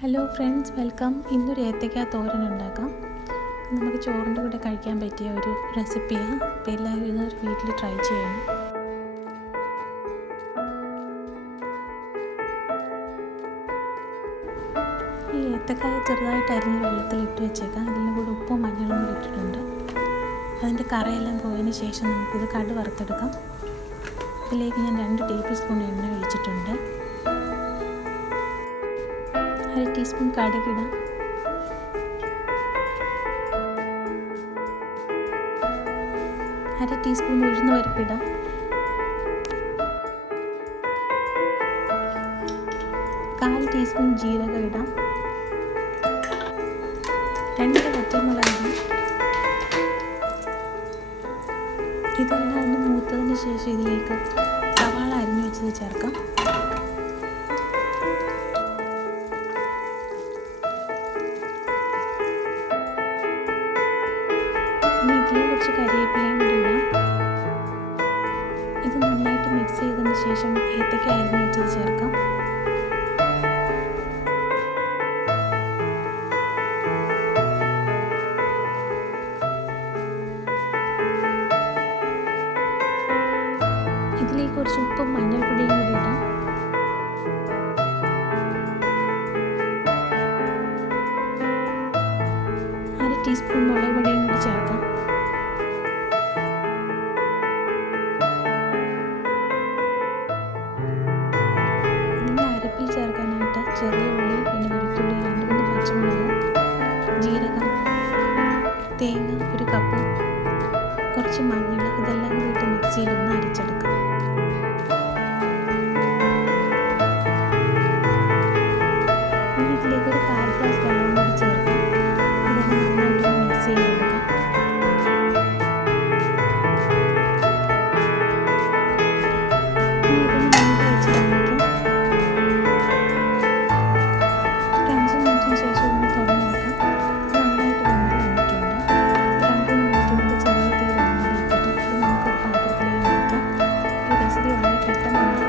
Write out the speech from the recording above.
Hello friends welcome ഇന്നൊരു ഏത്തയ്ക്ക തോരൻ ഉണ്ടാക്കാം. നമുക്ക് ചോറിന്റെ കൂടെ കഴിക്കാൻ പറ്റിയ ഒരു റെസിപ്പിയാണ് അപ്പോൾ എല്ലാവരും ഇതൊരു വീട്ടിൽ ട്രൈ ചെയ്യണം. ഈ ഏത്തക്കായ ചെറുതായിട്ട് അരിഞ്ഞ് വെള്ളത്തിൽ ഇട്ട് വെച്ചേക്കാം. അതിന്റെ കൂടെ ഉപ്പും മഞ്ഞളും കൂടി ഇട്ടിട്ടുണ്ട്. അതിന്റെ കറയെല്ലാം പോയതിന് ശേഷം നമുക്കിത് കടു വറുത്തെടുക്കാം ഇതിലേക്ക് ഞാൻ രണ്ട് ടേബിൾ സ്പൂൺ എണ്ണ ഒഴിച്ചിട്ടുണ്ട്. അര ടീസ്പൂൺ കടുകിടാം അര ടീസ്പൂൺ ഉഴുന്ന് പരിപ്പിടാം കാൽ ടീസ്പൂൺ ജീരകം ഇടാം. രണ്ട് പച്ചമുളക് ഇടാം. ഇതെല്ലാം ഒന്ന് മൂത്തതിന് ശേഷം ഇതിലേക്ക് സവാള അരിഞ്ഞു വെച്ചത് ചേർക്കാം. ഇനി കുറച്ച് കരിവേപ്പിലയും കൂടി ഇടാം. ഇത് നന്നായിട്ട് മിക്സ് ചെയ്തതിന് ശേഷം ഏത്തക്ക അരിഞ്ഞു ചേർക്കാം. ഇതിലേക്ക് കുറച്ച് ഉപ്പും മഞ്ഞൾപ്പൊടിയും കൂടി ഇടാം. ടീസ്പൂൺ മുളക് പൊടിയും കൂടി ചേർക്കാം. ചെറിയ ഉള്ളി പിന്നെ വെളുത്തുള്ളി രണ്ട് മൂന്ന് പച്ചമുളക് ജീരകം തേങ്ങ ഒരു കപ്പ് കുറച്ച് മഞ്ഞൾ ഇതെല്ലാം കൂടിയിട്ട് മിക്സിയിലൊന്ന് അരിച്ചെടുക്കാം. ഇനി ഇതിലേക്ക് ഒരു കാൽ ഗ്ലാസ് വെള്ളം കൂടി খেতাম না